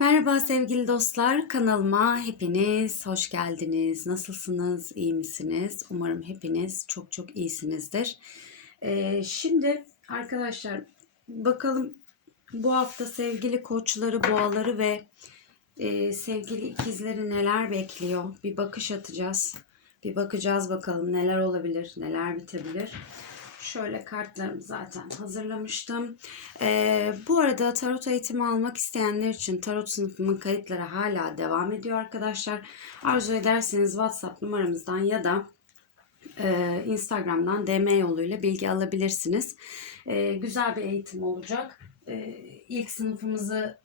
Merhaba sevgili dostlar, kanalıma hepiniz hoş geldiniz. Nasılsınız, iyi misiniz? Umarım hepiniz çok çok iyisinizdir. Ee, şimdi arkadaşlar bakalım bu hafta sevgili koçları, boğaları ve e, sevgili ikizleri neler bekliyor? Bir bakış atacağız. Bir bakacağız bakalım neler olabilir, neler bitebilir. Şöyle kartlarımı zaten hazırlamıştım. Ee, bu arada tarot eğitimi almak isteyenler için tarot sınıfımın kayıtları hala devam ediyor arkadaşlar. Arzu ederseniz WhatsApp numaramızdan ya da e, Instagram'dan DM yoluyla bilgi alabilirsiniz. E, güzel bir eğitim olacak. E, ilk sınıfımızı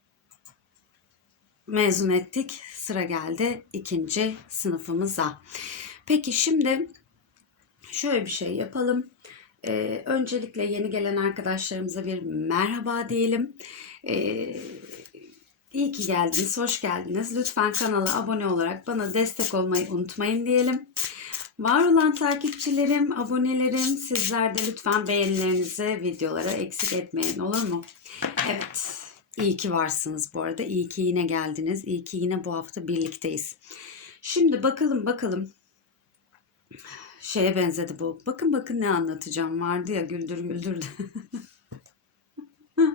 mezun ettik. Sıra geldi ikinci sınıfımıza. Peki şimdi şöyle bir şey yapalım. Ee, öncelikle yeni gelen arkadaşlarımıza bir merhaba diyelim. Ee, iyi ki geldiniz, hoş geldiniz. Lütfen kanala abone olarak bana destek olmayı unutmayın diyelim. Var olan takipçilerim, abonelerim sizler de lütfen beğenilerinizi videolara eksik etmeyin olur mu? Evet, iyi ki varsınız bu arada. İyi ki yine geldiniz. İyi ki yine bu hafta birlikteyiz. Şimdi bakalım bakalım şeye benzedi bu. Bakın bakın ne anlatacağım vardı ya güldür güldürdü.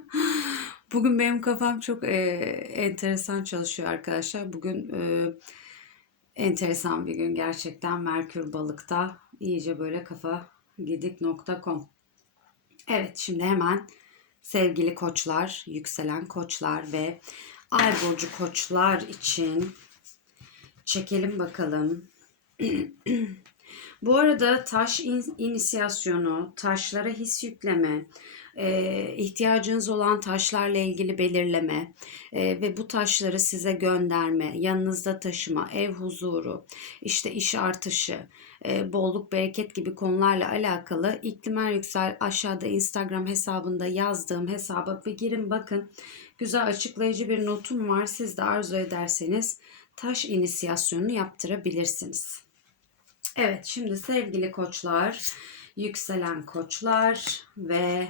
Bugün benim kafam çok e, enteresan çalışıyor arkadaşlar. Bugün e, enteresan bir gün gerçekten. Merkür balıkta iyice böyle kafa gidik.com. Evet şimdi hemen sevgili koçlar, yükselen koçlar ve ay burcu koçlar için çekelim bakalım. Bu arada taş in- inisiyasyonu, taşlara his yükleme, e, ihtiyacınız olan taşlarla ilgili belirleme e, ve bu taşları size gönderme, yanınızda taşıma, ev huzuru, işte iş artışı, e, bolluk bereket gibi konularla alakalı İklimer Yüksel aşağıda Instagram hesabında yazdığım hesaba bir girin bakın. Güzel açıklayıcı bir notum var. Siz de arzu ederseniz taş inisiyasyonunu yaptırabilirsiniz. Evet şimdi sevgili koçlar, yükselen koçlar ve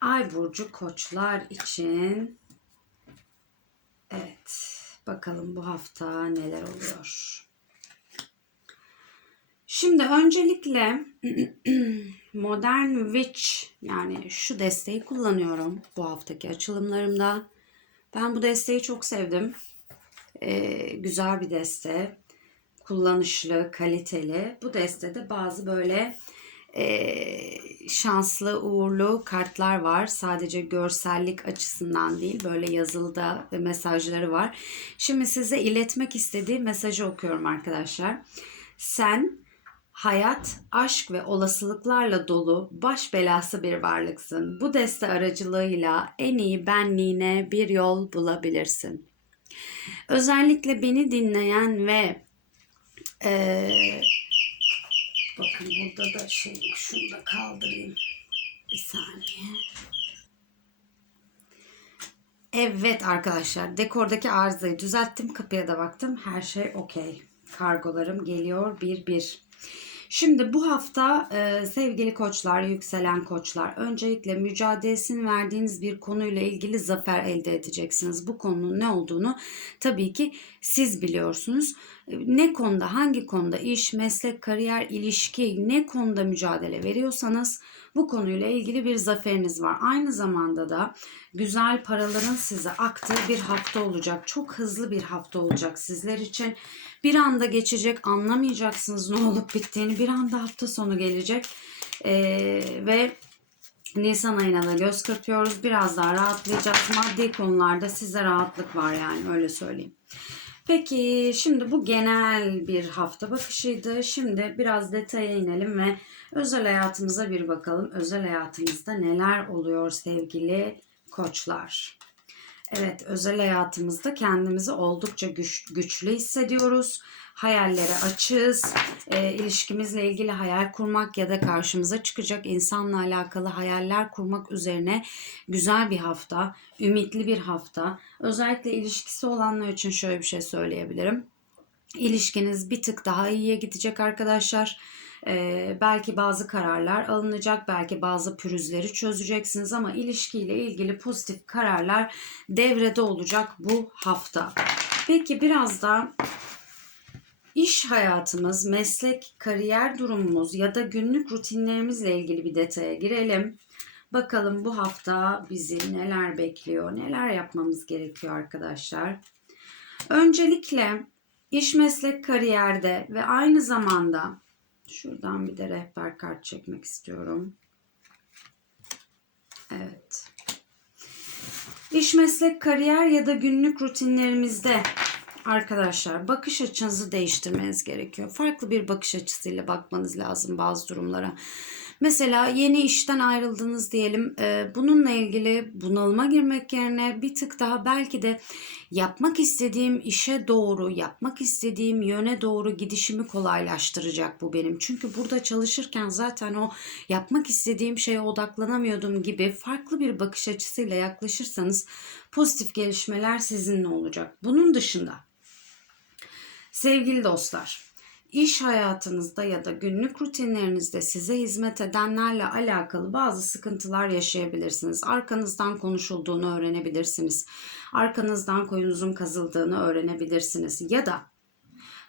ay burcu koçlar için evet bakalım bu hafta neler oluyor. Şimdi öncelikle Modern Witch yani şu desteği kullanıyorum bu haftaki açılımlarımda. Ben bu desteği çok sevdim. Ee, güzel bir deste kullanışlı, kaliteli. Bu destede bazı böyle e, şanslı, uğurlu kartlar var. Sadece görsellik açısından değil, böyle yazılı da mesajları var. Şimdi size iletmek istediğim mesajı okuyorum arkadaşlar. Sen hayat, aşk ve olasılıklarla dolu baş belası bir varlıksın. Bu deste aracılığıyla en iyi benliğine bir yol bulabilirsin. Özellikle beni dinleyen ve ee, bakın burada da şey şunu da kaldırayım. Bir saniye. Evet arkadaşlar dekordaki arızayı düzelttim. Kapıya da baktım. Her şey okey. Kargolarım geliyor bir bir. Şimdi bu hafta e, sevgili koçlar, yükselen koçlar öncelikle mücadelesini verdiğiniz bir konuyla ilgili zafer elde edeceksiniz. Bu konunun ne olduğunu tabii ki siz biliyorsunuz. Ne konuda, hangi konuda iş, meslek, kariyer, ilişki, ne konuda mücadele veriyorsanız bu konuyla ilgili bir zaferiniz var. Aynı zamanda da güzel paraların size aktığı bir hafta olacak. Çok hızlı bir hafta olacak sizler için. Bir anda geçecek, anlamayacaksınız ne olup bittiğini. Bir anda hafta sonu gelecek. Ee, ve Nisan ayına da göz kırpıyoruz. Biraz daha rahatlayacağız. Maddi konularda size rahatlık var yani öyle söyleyeyim. Peki şimdi bu genel bir hafta bakışıydı. Şimdi biraz detaya inelim ve özel hayatımıza bir bakalım. Özel hayatımızda neler oluyor sevgili koçlar? Evet, özel hayatımızda kendimizi oldukça güç, güçlü hissediyoruz. Hayallere açığız. E, ilişkimizle ilgili hayal kurmak ya da karşımıza çıkacak insanla alakalı hayaller kurmak üzerine güzel bir hafta, ümitli bir hafta. Özellikle ilişkisi olanlar için şöyle bir şey söyleyebilirim. İlişkiniz bir tık daha iyiye gidecek arkadaşlar. Ee, belki bazı kararlar alınacak, belki bazı pürüzleri çözeceksiniz ama ilişkiyle ilgili pozitif kararlar devrede olacak bu hafta. Peki biraz da iş hayatımız, meslek, kariyer durumumuz ya da günlük rutinlerimizle ilgili bir detaya girelim. Bakalım bu hafta bizi neler bekliyor, neler yapmamız gerekiyor arkadaşlar. Öncelikle iş, meslek, kariyerde ve aynı zamanda şuradan bir de rehber kart çekmek istiyorum. Evet. İş, meslek, kariyer ya da günlük rutinlerimizde arkadaşlar bakış açınızı değiştirmeniz gerekiyor. Farklı bir bakış açısıyla bakmanız lazım bazı durumlara. Mesela yeni işten ayrıldınız diyelim. Ee, bununla ilgili bunalıma girmek yerine bir tık daha belki de yapmak istediğim işe doğru, yapmak istediğim yöne doğru gidişimi kolaylaştıracak bu benim. Çünkü burada çalışırken zaten o yapmak istediğim şeye odaklanamıyordum gibi farklı bir bakış açısıyla yaklaşırsanız pozitif gelişmeler sizinle olacak. Bunun dışında sevgili dostlar, iş hayatınızda ya da günlük rutinlerinizde size hizmet edenlerle alakalı bazı sıkıntılar yaşayabilirsiniz. Arkanızdan konuşulduğunu öğrenebilirsiniz. Arkanızdan koyunuzun kazıldığını öğrenebilirsiniz. Ya da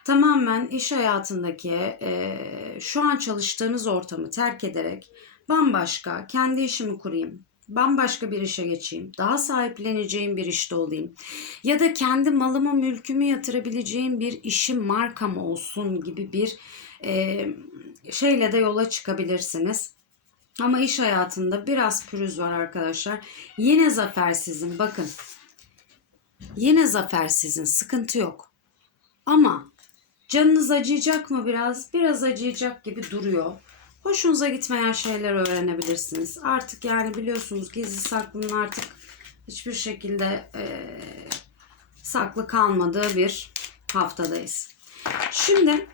tamamen iş hayatındaki e, şu an çalıştığınız ortamı terk ederek bambaşka kendi işimi kurayım, bambaşka bir işe geçeyim, daha sahipleneceğim bir işte olayım ya da kendi malımı mülkümü yatırabileceğim bir işim markam olsun gibi bir e, şeyle de yola çıkabilirsiniz. Ama iş hayatında biraz pürüz var arkadaşlar. Yine zafer sizin bakın. Yine zafer sizin sıkıntı yok. Ama canınız acıyacak mı biraz? Biraz acıyacak gibi duruyor. Hoşunuza gitmeyen şeyler öğrenebilirsiniz. Artık yani biliyorsunuz gizli saklının artık hiçbir şekilde e, saklı kalmadığı bir haftadayız. Şimdi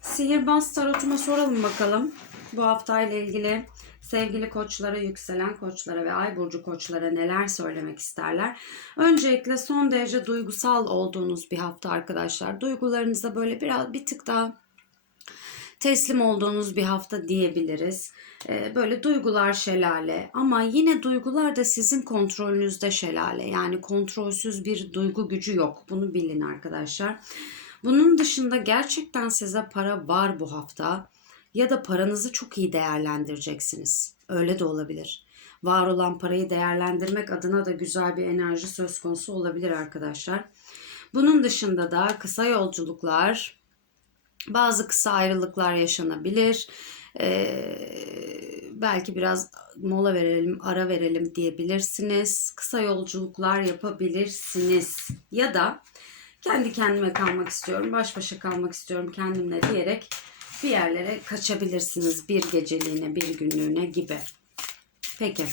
sihirbaz tarotuma soralım bakalım. Bu haftayla ilgili sevgili koçlara, yükselen koçlara ve ay burcu koçlara neler söylemek isterler? Öncelikle son derece duygusal olduğunuz bir hafta arkadaşlar. Duygularınıza böyle biraz bir tık daha teslim olduğunuz bir hafta diyebiliriz. Ee, böyle duygular şelale ama yine duygular da sizin kontrolünüzde şelale. Yani kontrolsüz bir duygu gücü yok. Bunu bilin arkadaşlar. Bunun dışında gerçekten size para var bu hafta ya da paranızı çok iyi değerlendireceksiniz. Öyle de olabilir. Var olan parayı değerlendirmek adına da güzel bir enerji söz konusu olabilir arkadaşlar. Bunun dışında da kısa yolculuklar, bazı kısa ayrılıklar yaşanabilir. Ee, belki biraz mola verelim, ara verelim diyebilirsiniz. Kısa yolculuklar yapabilirsiniz. Ya da kendi kendime kalmak istiyorum, baş başa kalmak istiyorum kendimle diyerek bir yerlere kaçabilirsiniz bir geceliğine, bir günlüğüne gibi. Peki.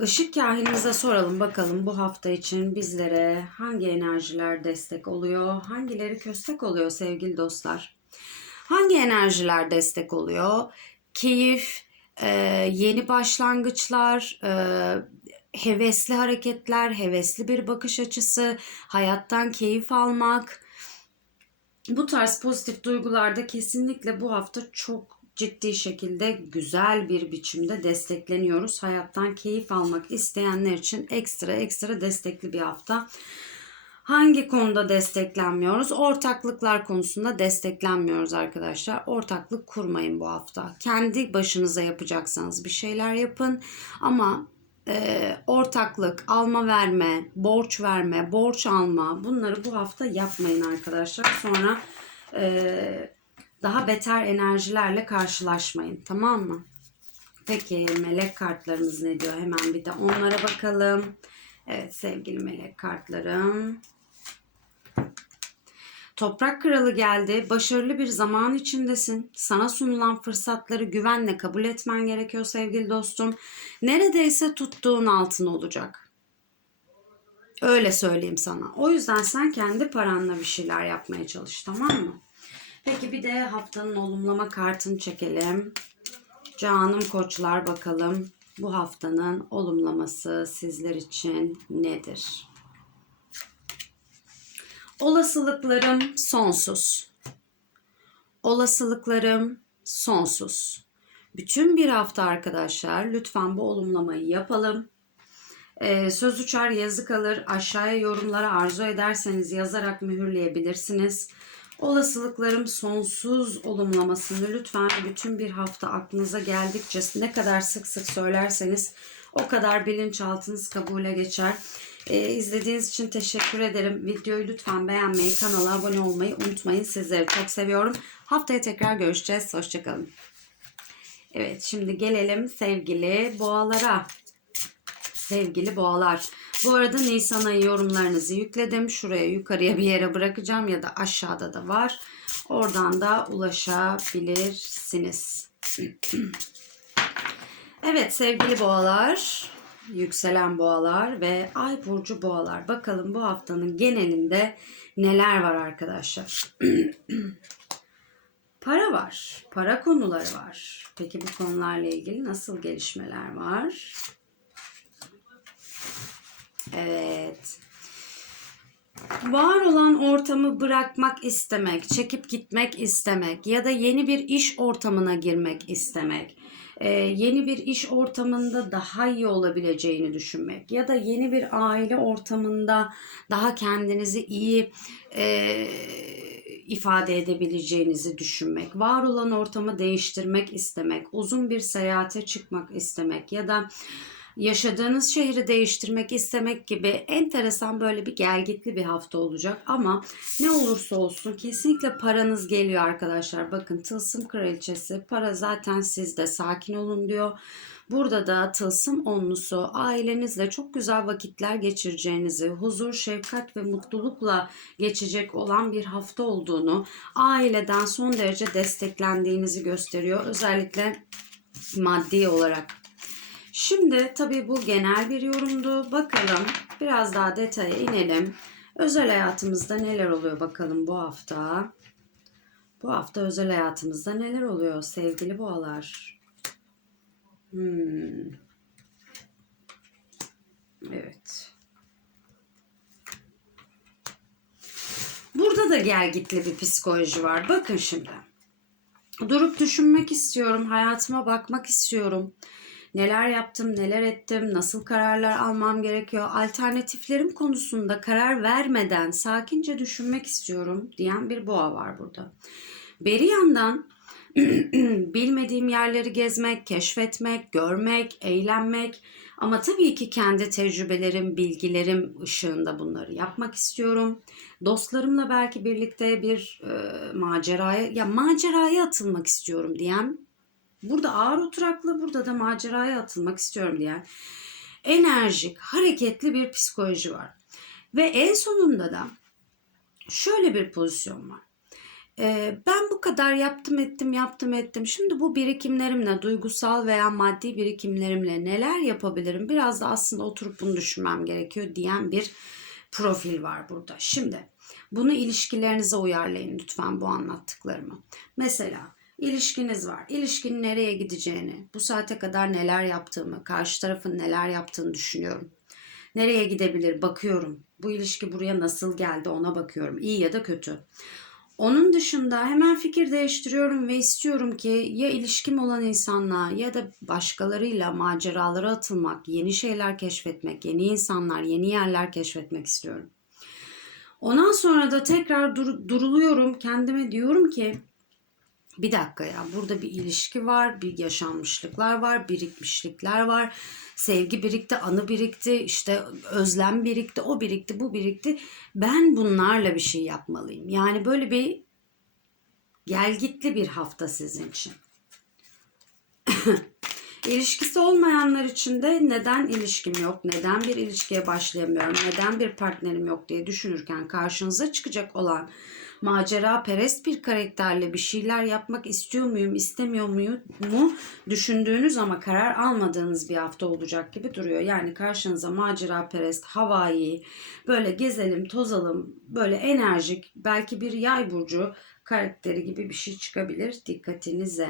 Işık kahinimize soralım bakalım bu hafta için bizlere hangi enerjiler destek oluyor, hangileri köstek oluyor sevgili dostlar. Hangi enerjiler destek oluyor? Keyif, e, yeni başlangıçlar, e, hevesli hareketler, hevesli bir bakış açısı, hayattan keyif almak. Bu tarz pozitif duygularda kesinlikle bu hafta çok ciddi şekilde güzel bir biçimde destekleniyoruz. Hayattan keyif almak isteyenler için ekstra ekstra destekli bir hafta. Hangi konuda desteklenmiyoruz? Ortaklıklar konusunda desteklenmiyoruz arkadaşlar. Ortaklık kurmayın bu hafta. Kendi başınıza yapacaksanız bir şeyler yapın ama e, ortaklık, alma verme, borç verme, borç alma bunları bu hafta yapmayın arkadaşlar. Sonra e, daha beter enerjilerle karşılaşmayın. Tamam mı? Peki melek kartlarımız ne diyor? Hemen bir de onlara bakalım. Evet sevgili melek kartlarım. Toprak kralı geldi. Başarılı bir zaman içindesin. Sana sunulan fırsatları güvenle kabul etmen gerekiyor sevgili dostum. Neredeyse tuttuğun altın olacak. Öyle söyleyeyim sana. O yüzden sen kendi paranla bir şeyler yapmaya çalış tamam mı? Peki bir de haftanın olumlama kartını çekelim. Canım koçlar bakalım bu haftanın olumlaması sizler için nedir? Olasılıklarım sonsuz. Olasılıklarım sonsuz. Bütün bir hafta arkadaşlar lütfen bu olumlamayı yapalım. Ee, söz uçar yazı kalır. Aşağıya yorumlara arzu ederseniz yazarak mühürleyebilirsiniz. Olasılıklarım sonsuz olumlamasını lütfen bütün bir hafta aklınıza geldikçe ne kadar sık sık söylerseniz o kadar bilinçaltınız kabule geçer. Ee, izlediğiniz için teşekkür ederim. Videoyu lütfen beğenmeyi, kanala abone olmayı unutmayın. Sizleri çok seviyorum. Haftaya tekrar görüşeceğiz. Hoşçakalın. Evet şimdi gelelim sevgili boğalara. Sevgili boğalar. Bu arada Nisan ayı yorumlarınızı yükledim. Şuraya yukarıya bir yere bırakacağım ya da aşağıda da var. Oradan da ulaşabilirsiniz. evet sevgili boğalar, yükselen boğalar ve ay burcu boğalar. Bakalım bu haftanın genelinde neler var arkadaşlar. Para var. Para konuları var. Peki bu konularla ilgili nasıl gelişmeler var? Evet. Var olan ortamı bırakmak istemek, çekip gitmek istemek ya da yeni bir iş ortamına girmek istemek, e, yeni bir iş ortamında daha iyi olabileceğini düşünmek ya da yeni bir aile ortamında daha kendinizi iyi e, ifade edebileceğinizi düşünmek, var olan ortamı değiştirmek istemek, uzun bir seyahate çıkmak istemek ya da yaşadığınız şehri değiştirmek istemek gibi enteresan böyle bir gelgitli bir hafta olacak ama ne olursa olsun kesinlikle paranız geliyor arkadaşlar. Bakın tılsım kraliçesi para zaten sizde sakin olun diyor. Burada da tılsım onlusu ailenizle çok güzel vakitler geçireceğinizi, huzur, şefkat ve mutlulukla geçecek olan bir hafta olduğunu, aileden son derece desteklendiğinizi gösteriyor. Özellikle maddi olarak. Şimdi tabii bu genel bir yorumdu. Bakalım biraz daha detaya inelim. Özel hayatımızda neler oluyor bakalım bu hafta. Bu hafta özel hayatımızda neler oluyor sevgili boğalar? Hmm. Evet. Burada da gergitli bir psikoloji var. Bakın şimdi. Durup düşünmek istiyorum. Hayatıma bakmak istiyorum. Neler yaptım, neler ettim, nasıl kararlar almam gerekiyor, alternatiflerim konusunda karar vermeden sakince düşünmek istiyorum diyen bir boğa var burada. Beri yandan bilmediğim yerleri gezmek, keşfetmek, görmek, eğlenmek ama tabii ki kendi tecrübelerim, bilgilerim ışığında bunları yapmak istiyorum. Dostlarımla belki birlikte bir e, maceraya ya maceraya atılmak istiyorum diyen burada ağır oturaklı burada da maceraya atılmak istiyorum diyen enerjik, hareketli bir psikoloji var. Ve en sonunda da şöyle bir pozisyon var. Ee, ben bu kadar yaptım ettim yaptım ettim. Şimdi bu birikimlerimle duygusal veya maddi birikimlerimle neler yapabilirim? Biraz da aslında oturup bunu düşünmem gerekiyor diyen bir profil var burada. Şimdi bunu ilişkilerinize uyarlayın lütfen bu anlattıklarımı. Mesela ilişkiniz var. İlişkinin nereye gideceğini, bu saate kadar neler yaptığımı, karşı tarafın neler yaptığını düşünüyorum. Nereye gidebilir bakıyorum. Bu ilişki buraya nasıl geldi ona bakıyorum. İyi ya da kötü. Onun dışında hemen fikir değiştiriyorum ve istiyorum ki ya ilişkim olan insanla ya da başkalarıyla maceralara atılmak, yeni şeyler keşfetmek, yeni insanlar, yeni yerler keşfetmek istiyorum. Ondan sonra da tekrar dur- duruluyorum. Kendime diyorum ki bir dakika ya burada bir ilişki var, bir yaşanmışlıklar var, birikmişlikler var. Sevgi birikti, anı birikti, işte özlem birikti, o birikti, bu birikti. Ben bunlarla bir şey yapmalıyım. Yani böyle bir gelgitli bir hafta sizin için. İlişkisi olmayanlar için de neden ilişkim yok, neden bir ilişkiye başlayamıyorum, neden bir partnerim yok diye düşünürken karşınıza çıkacak olan macera perest bir karakterle bir şeyler yapmak istiyor muyum, istemiyor muyum mu düşündüğünüz ama karar almadığınız bir hafta olacak gibi duruyor. Yani karşınıza macera perest, havai, böyle gezelim, tozalım, böyle enerjik, belki bir yay burcu karakteri gibi bir şey çıkabilir dikkatinize.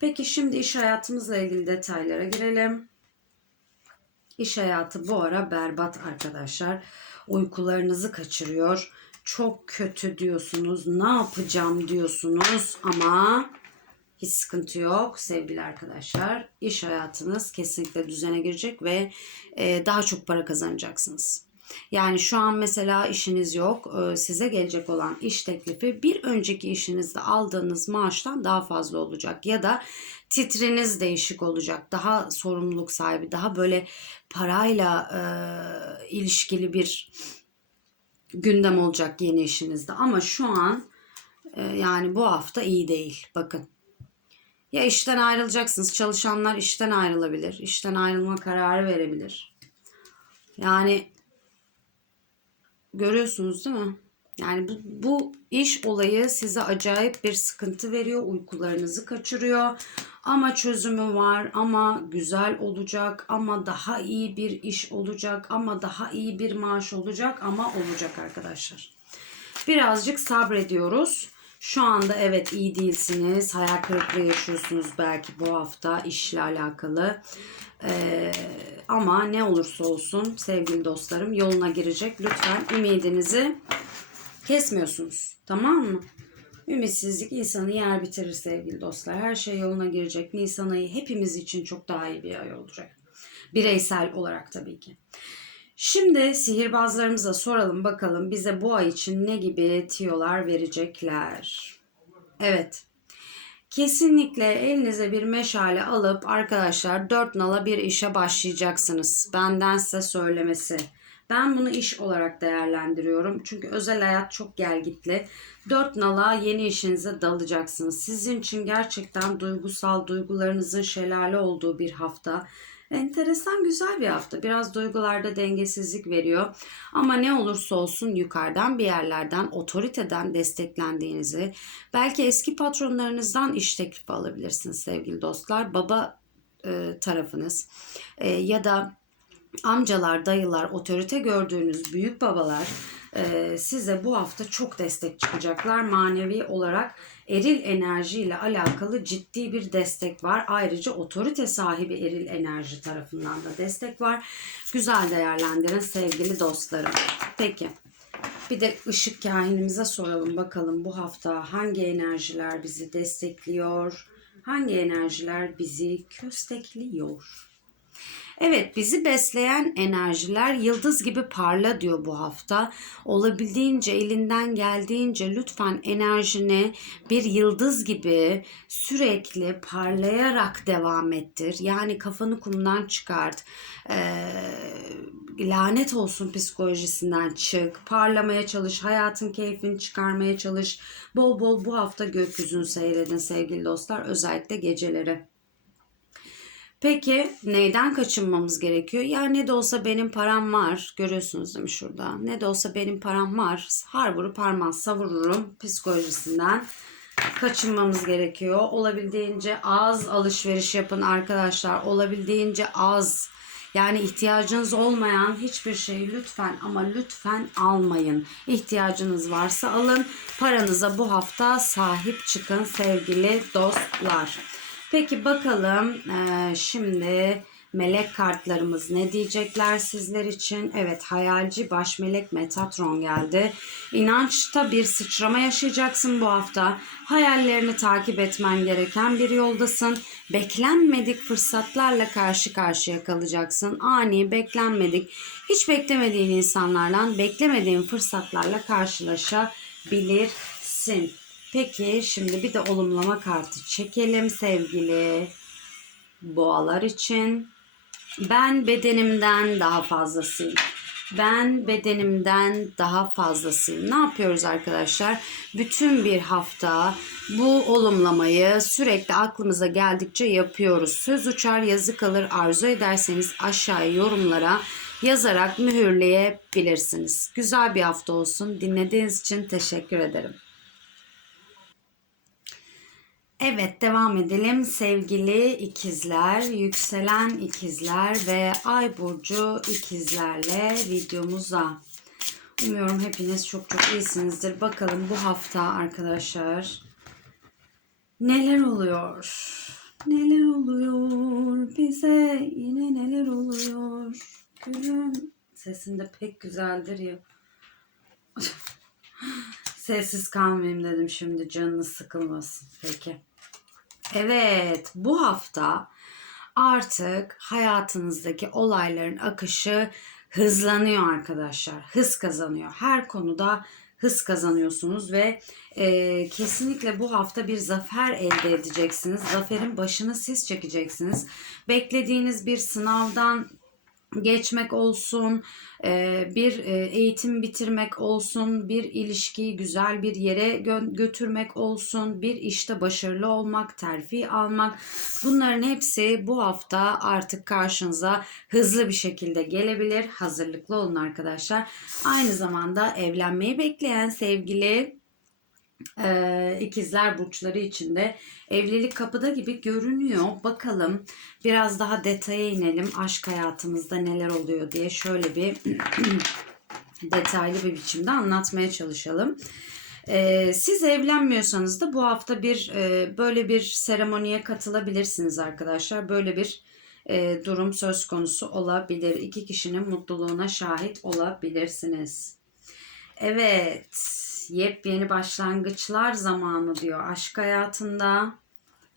Peki şimdi iş hayatımızla ilgili detaylara girelim. İş hayatı bu ara berbat arkadaşlar. Uykularınızı kaçırıyor. Çok kötü diyorsunuz. Ne yapacağım diyorsunuz ama Hiç sıkıntı yok sevgili arkadaşlar. İş hayatınız kesinlikle düzene girecek ve e, daha çok para kazanacaksınız. Yani şu an mesela işiniz yok. e, Size gelecek olan iş teklifi bir önceki işinizde aldığınız maaştan daha fazla olacak. Ya da titriniz değişik olacak. Daha sorumluluk sahibi, daha böyle parayla e, ilişkili bir gündem olacak yeni işinizde. Ama şu an e, yani bu hafta iyi değil. Bakın. Ya işten ayrılacaksınız. Çalışanlar işten ayrılabilir. İşten ayrılma kararı verebilir. Yani görüyorsunuz değil mi? Yani bu, bu iş olayı size acayip bir sıkıntı veriyor. Uykularınızı kaçırıyor. Ama çözümü var. Ama güzel olacak. Ama daha iyi bir iş olacak. Ama daha iyi bir maaş olacak. Ama olacak arkadaşlar. Birazcık sabrediyoruz. Şu anda evet iyi değilsiniz. Hayal kırıklığı yaşıyorsunuz belki bu hafta işle alakalı. Ee, ama ne olursa olsun sevgili dostlarım yoluna girecek. Lütfen ümidinizi kesmiyorsunuz. Tamam mı? Ümitsizlik insanı yer bitirir sevgili dostlar. Her şey yoluna girecek. Nisan ayı hepimiz için çok daha iyi bir ay olacak. Bireysel olarak tabii ki. Şimdi sihirbazlarımıza soralım bakalım bize bu ay için ne gibi tiyolar verecekler. Evet. Kesinlikle elinize bir meşale alıp arkadaşlar dört nala bir işe başlayacaksınız. Benden size söylemesi. Ben bunu iş olarak değerlendiriyorum. Çünkü özel hayat çok gelgitli. Dört nala yeni işinize dalacaksınız. Sizin için gerçekten duygusal duygularınızın şelale olduğu bir hafta. Enteresan güzel bir hafta. Biraz duygularda dengesizlik veriyor. Ama ne olursa olsun yukarıdan bir yerlerden otoriteden desteklendiğinizi, belki eski patronlarınızdan iş teklifi alabilirsiniz sevgili dostlar. Baba e, tarafınız e, ya da amcalar, dayılar, otorite gördüğünüz büyük babalar e, size bu hafta çok destek çıkacaklar. Manevi olarak eril enerjiyle alakalı ciddi bir destek var. Ayrıca otorite sahibi eril enerji tarafından da destek var. Güzel değerlendirin sevgili dostlarım. Peki. Bir de ışık kahinimize soralım bakalım bu hafta hangi enerjiler bizi destekliyor? Hangi enerjiler bizi köstekliyor? Evet bizi besleyen enerjiler yıldız gibi parla diyor bu hafta. Olabildiğince elinden geldiğince lütfen enerjini bir yıldız gibi sürekli parlayarak devam ettir. Yani kafanı kumdan çıkart. Ee, lanet olsun psikolojisinden çık. Parlamaya çalış. Hayatın keyfini çıkarmaya çalış. Bol bol bu hafta gökyüzünü seyredin sevgili dostlar. Özellikle geceleri. Peki neyden kaçınmamız gerekiyor? Ya ne de olsa benim param var. Görüyorsunuz değil mi şurada? Ne de olsa benim param var. Har vurup parmağı savururum psikolojisinden kaçınmamız gerekiyor. Olabildiğince az alışveriş yapın arkadaşlar. Olabildiğince az. Yani ihtiyacınız olmayan hiçbir şeyi lütfen ama lütfen almayın. İhtiyacınız varsa alın. Paranıza bu hafta sahip çıkın sevgili dostlar. Peki bakalım eee, şimdi melek kartlarımız ne diyecekler sizler için? Evet hayalci baş melek Metatron geldi. İnançta bir sıçrama yaşayacaksın bu hafta. Hayallerini takip etmen gereken bir yoldasın. Beklenmedik fırsatlarla karşı karşıya kalacaksın. Ani beklenmedik hiç beklemediğin insanlarla beklemediğin fırsatlarla karşılaşabilirsin. Peki şimdi bir de olumlama kartı çekelim sevgili boğalar için. Ben bedenimden daha fazlasıyım. Ben bedenimden daha fazlasıyım. Ne yapıyoruz arkadaşlar? Bütün bir hafta bu olumlamayı sürekli aklımıza geldikçe yapıyoruz. Söz uçar yazı kalır arzu ederseniz aşağıya yorumlara yazarak mühürleyebilirsiniz. Güzel bir hafta olsun. Dinlediğiniz için teşekkür ederim. Evet devam edelim sevgili ikizler, yükselen ikizler ve ay burcu ikizlerle videomuza. Umuyorum hepiniz çok çok iyisinizdir. Bakalım bu hafta arkadaşlar neler oluyor? Neler oluyor bize yine neler oluyor? Gülüm sesin de pek güzeldir ya. Sessiz kalmayayım dedim şimdi canınız sıkılmasın. Peki. Evet, bu hafta artık hayatınızdaki olayların akışı hızlanıyor arkadaşlar. Hız kazanıyor. Her konuda hız kazanıyorsunuz ve e, kesinlikle bu hafta bir zafer elde edeceksiniz. Zaferin başını siz çekeceksiniz. Beklediğiniz bir sınavdan geçmek olsun, e, bir e, eğitim bitirmek olsun, bir ilişkiyi güzel bir yere gö- götürmek olsun, bir işte başarılı olmak, terfi almak. Bunların hepsi bu hafta artık karşınıza hızlı bir şekilde gelebilir. Hazırlıklı olun arkadaşlar. Aynı zamanda evlenmeyi bekleyen sevgili ee, ikizler burçları içinde evlilik kapıda gibi görünüyor. Bakalım biraz daha detaya inelim. Aşk hayatımızda neler oluyor diye şöyle bir detaylı bir biçimde anlatmaya çalışalım. Ee, siz evlenmiyorsanız da bu hafta bir e, böyle bir seremoniye katılabilirsiniz arkadaşlar. Böyle bir e, durum söz konusu olabilir. İki kişinin mutluluğuna şahit olabilirsiniz. Evet, yepyeni başlangıçlar zamanı diyor aşk hayatında.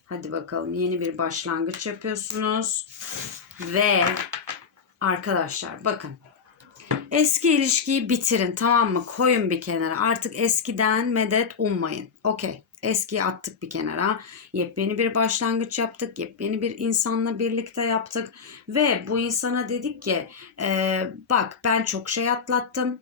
Hadi bakalım yeni bir başlangıç yapıyorsunuz. Ve arkadaşlar bakın eski ilişkiyi bitirin tamam mı? Koyun bir kenara. Artık eskiden medet ummayın. Okey. Eskiyi attık bir kenara. Yepyeni bir başlangıç yaptık. Yepyeni bir insanla birlikte yaptık. Ve bu insana dedik ki e, bak ben çok şey atlattım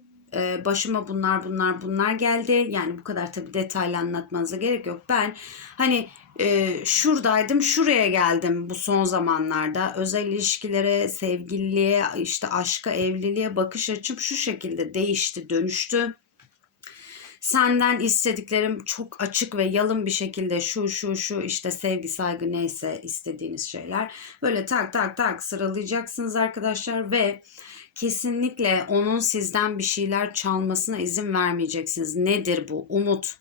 başıma bunlar bunlar bunlar geldi. Yani bu kadar tabii detaylı anlatmanıza gerek yok. Ben hani e, şuradaydım şuraya geldim bu son zamanlarda. Özel ilişkilere, sevgililiğe, işte aşka, evliliğe bakış açım şu şekilde değişti, dönüştü. Senden istediklerim çok açık ve yalın bir şekilde şu şu şu işte sevgi saygı neyse istediğiniz şeyler. Böyle tak tak tak sıralayacaksınız arkadaşlar ve kesinlikle onun sizden bir şeyler çalmasına izin vermeyeceksiniz. Nedir bu? Umut,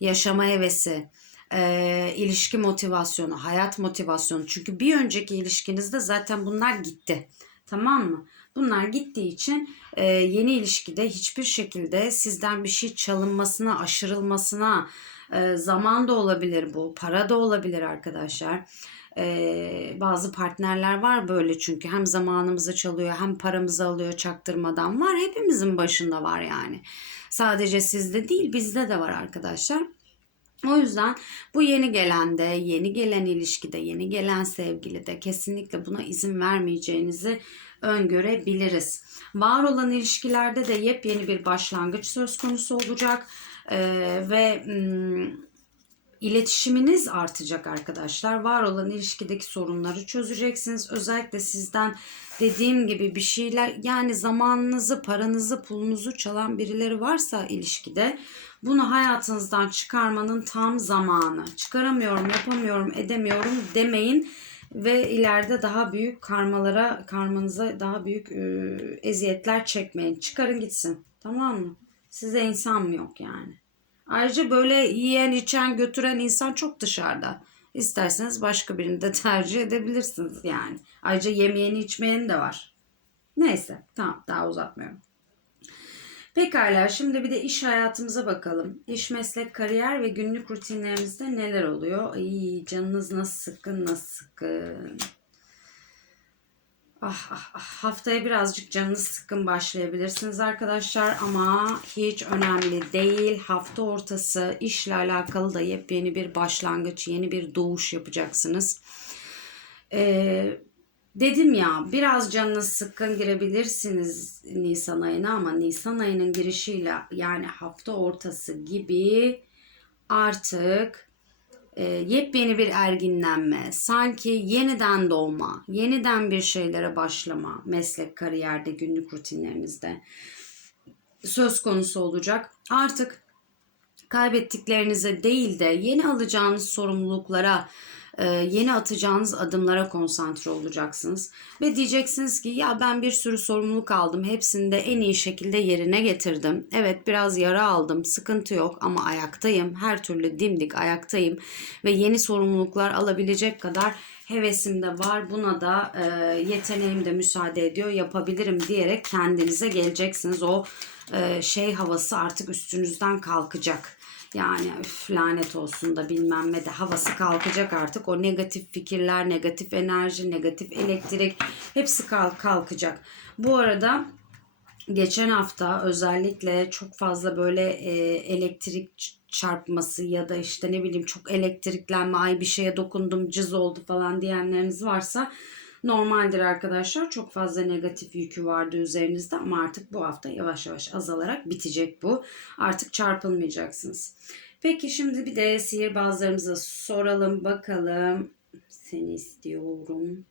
yaşama hevesi, e, ilişki motivasyonu, hayat motivasyonu. Çünkü bir önceki ilişkinizde zaten bunlar gitti. Tamam mı? Bunlar gittiği için e, yeni ilişkide hiçbir şekilde sizden bir şey çalınmasına, aşırılmasına, e, zaman da olabilir bu, para da olabilir arkadaşlar. Bazı partnerler var böyle çünkü hem zamanımızı çalıyor hem paramızı alıyor çaktırmadan var. Hepimizin başında var yani. Sadece sizde değil bizde de var arkadaşlar. O yüzden bu yeni gelende, yeni gelen ilişkide, yeni gelen sevgilide kesinlikle buna izin vermeyeceğinizi öngörebiliriz. Var olan ilişkilerde de yepyeni bir başlangıç söz konusu olacak ee, ve iletişiminiz artacak arkadaşlar. Var olan ilişkideki sorunları çözeceksiniz. Özellikle sizden dediğim gibi bir şeyler yani zamanınızı, paranızı, pulunuzu çalan birileri varsa ilişkide bunu hayatınızdan çıkarmanın tam zamanı. Çıkaramıyorum, yapamıyorum, edemiyorum demeyin ve ileride daha büyük karmalara, karmanıza daha büyük e, eziyetler çekmeyin. Çıkarın gitsin. Tamam mı? Size insan mı yok yani? Ayrıca böyle yiyen, içen, götüren insan çok dışarıda. İsterseniz başka birini de tercih edebilirsiniz yani. Ayrıca yemeyeni içmeyeni de var. Neyse tamam daha uzatmıyorum. Pekala şimdi bir de iş hayatımıza bakalım. İş, meslek, kariyer ve günlük rutinlerimizde neler oluyor? Ay, canınız nasıl sıkkın nasıl sıkkın. Ah, ah, ah, haftaya birazcık canınız sıkkın başlayabilirsiniz arkadaşlar ama hiç önemli değil. Hafta ortası işle alakalı da yepyeni bir başlangıç, yeni bir doğuş yapacaksınız. Ee, dedim ya biraz canınız sıkkın girebilirsiniz Nisan ayına ama Nisan ayının girişiyle yani hafta ortası gibi artık e, yepyeni bir erginlenme, sanki yeniden doğma, yeniden bir şeylere başlama, meslek, kariyerde, günlük rutinlerinizde söz konusu olacak. Artık kaybettiklerinize değil de yeni alacağınız sorumluluklara yeni atacağınız adımlara konsantre olacaksınız. Ve diyeceksiniz ki ya ben bir sürü sorumluluk aldım. Hepsini de en iyi şekilde yerine getirdim. Evet biraz yara aldım. Sıkıntı yok ama ayaktayım. Her türlü dimdik ayaktayım. Ve yeni sorumluluklar alabilecek kadar Hevesim de var. Buna da e, yeteneğim de müsaade ediyor. Yapabilirim diyerek kendinize geleceksiniz. O e, şey havası artık üstünüzden kalkacak. Yani üf, lanet olsun da bilmem ne de havası kalkacak artık. O negatif fikirler, negatif enerji, negatif elektrik hepsi kalk kalkacak. Bu arada geçen hafta özellikle çok fazla böyle e, elektrik çarpması ya da işte ne bileyim çok elektriklenme ay bir şeye dokundum cız oldu falan diyenleriniz varsa normaldir arkadaşlar. Çok fazla negatif yükü vardı üzerinizde ama artık bu hafta yavaş yavaş azalarak bitecek bu. Artık çarpılmayacaksınız. Peki şimdi bir de sihirbazlarımıza soralım bakalım. Seni istiyorum.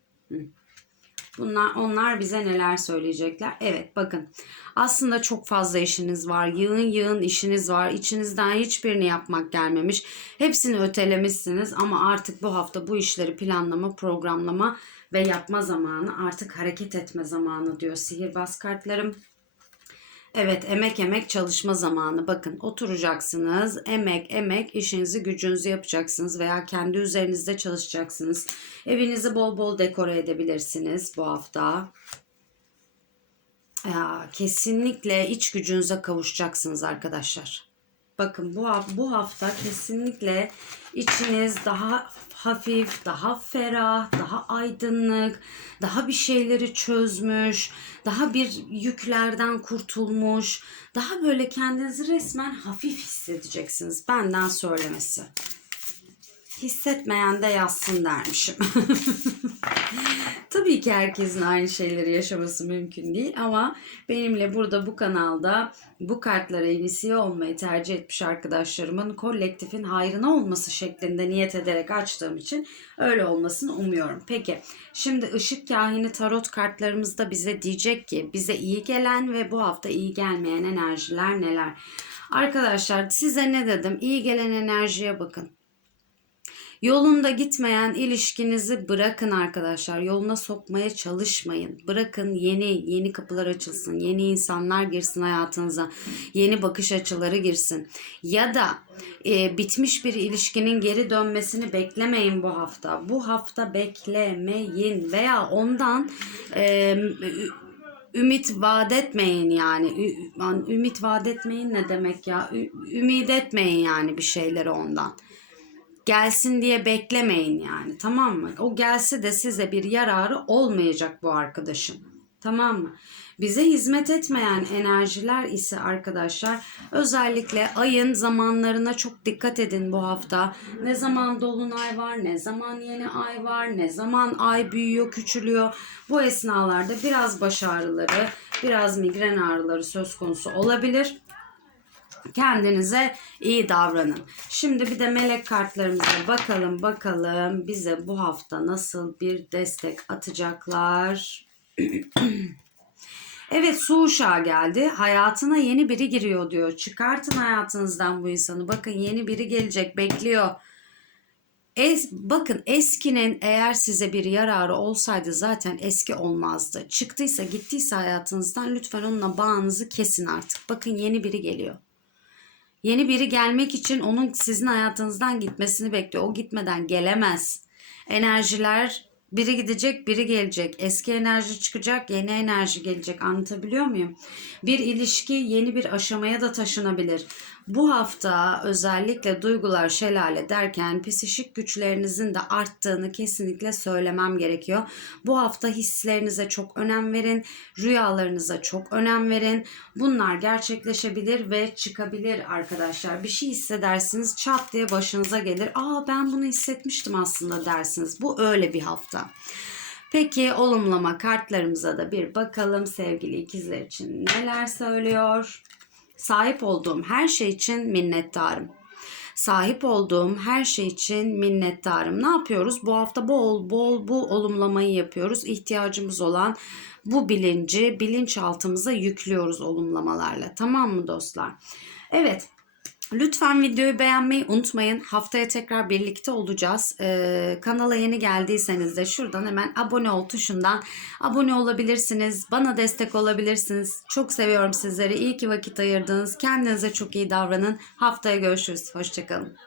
Bunlar onlar bize neler söyleyecekler? Evet bakın. Aslında çok fazla işiniz var. Yığın yığın işiniz var. İçinizden hiçbirini yapmak gelmemiş. Hepsini ötelemişsiniz ama artık bu hafta bu işleri planlama, programlama ve yapma zamanı. Artık hareket etme zamanı diyor sihirbaz kartlarım. Evet emek emek çalışma zamanı. Bakın oturacaksınız. Emek emek işinizi gücünüzü yapacaksınız veya kendi üzerinizde çalışacaksınız. Evinizi bol bol dekore edebilirsiniz bu hafta. Ya, kesinlikle iç gücünüze kavuşacaksınız arkadaşlar. Bakın bu bu hafta kesinlikle içiniz daha hafif, daha ferah, daha aydınlık, daha bir şeyleri çözmüş, daha bir yüklerden kurtulmuş, daha böyle kendinizi resmen hafif hissedeceksiniz. Benden söylemesi. Hissetmeyen de yazsın dermişim. Tabii ki herkesin aynı şeyleri yaşaması mümkün değil ama benimle burada bu kanalda bu kartlara inisiye olmayı tercih etmiş arkadaşlarımın kolektifin hayrına olması şeklinde niyet ederek açtığım için öyle olmasını umuyorum. Peki şimdi ışık kahini tarot kartlarımızda bize diyecek ki bize iyi gelen ve bu hafta iyi gelmeyen enerjiler neler? Arkadaşlar size ne dedim? İyi gelen enerjiye bakın. Yolunda gitmeyen ilişkinizi bırakın arkadaşlar. Yoluna sokmaya çalışmayın. Bırakın yeni yeni kapılar açılsın. Yeni insanlar girsin hayatınıza. Yeni bakış açıları girsin. Ya da e, bitmiş bir ilişkinin geri dönmesini beklemeyin bu hafta. Bu hafta beklemeyin veya ondan e, ümit vaat etmeyin yani ümit vaat etmeyin ne demek ya? Ü- ümit etmeyin yani bir şeyleri ondan gelsin diye beklemeyin yani tamam mı? O gelse de size bir yararı olmayacak bu arkadaşın. Tamam mı? Bize hizmet etmeyen enerjiler ise arkadaşlar özellikle ayın zamanlarına çok dikkat edin bu hafta. Ne zaman dolunay var, ne zaman yeni ay var, ne zaman ay büyüyor, küçülüyor. Bu esnalarda biraz baş ağrıları, biraz migren ağrıları söz konusu olabilir kendinize iyi davranın. Şimdi bir de melek kartlarımıza bakalım bakalım bize bu hafta nasıl bir destek atacaklar. Evet su uşağı geldi. Hayatına yeni biri giriyor diyor. Çıkartın hayatınızdan bu insanı. Bakın yeni biri gelecek bekliyor. Es, bakın eskinin eğer size bir yararı olsaydı zaten eski olmazdı. Çıktıysa gittiyse hayatınızdan lütfen onunla bağınızı kesin artık. Bakın yeni biri geliyor. Yeni biri gelmek için onun sizin hayatınızdan gitmesini bekliyor. O gitmeden gelemez. Enerjiler biri gidecek, biri gelecek. Eski enerji çıkacak, yeni enerji gelecek. Anlatabiliyor muyum? Bir ilişki yeni bir aşamaya da taşınabilir. Bu hafta özellikle duygular şelale derken psişik güçlerinizin de arttığını kesinlikle söylemem gerekiyor. Bu hafta hislerinize çok önem verin, rüyalarınıza çok önem verin. Bunlar gerçekleşebilir ve çıkabilir arkadaşlar. Bir şey hissedersiniz çat diye başınıza gelir. Aa ben bunu hissetmiştim aslında dersiniz. Bu öyle bir hafta. Peki olumlama kartlarımıza da bir bakalım sevgili ikizler için neler söylüyor? Sahip olduğum her şey için minnettarım. Sahip olduğum her şey için minnettarım. Ne yapıyoruz? Bu hafta bol bol bu olumlamayı yapıyoruz. İhtiyacımız olan bu bilinci bilinçaltımıza yüklüyoruz olumlamalarla. Tamam mı dostlar? Evet. Lütfen videoyu beğenmeyi unutmayın. Haftaya tekrar birlikte olacağız. Ee, kanala yeni geldiyseniz de şuradan hemen abone ol tuşundan abone olabilirsiniz. Bana destek olabilirsiniz. Çok seviyorum sizleri. İyi ki vakit ayırdınız. Kendinize çok iyi davranın. Haftaya görüşürüz. Hoşçakalın.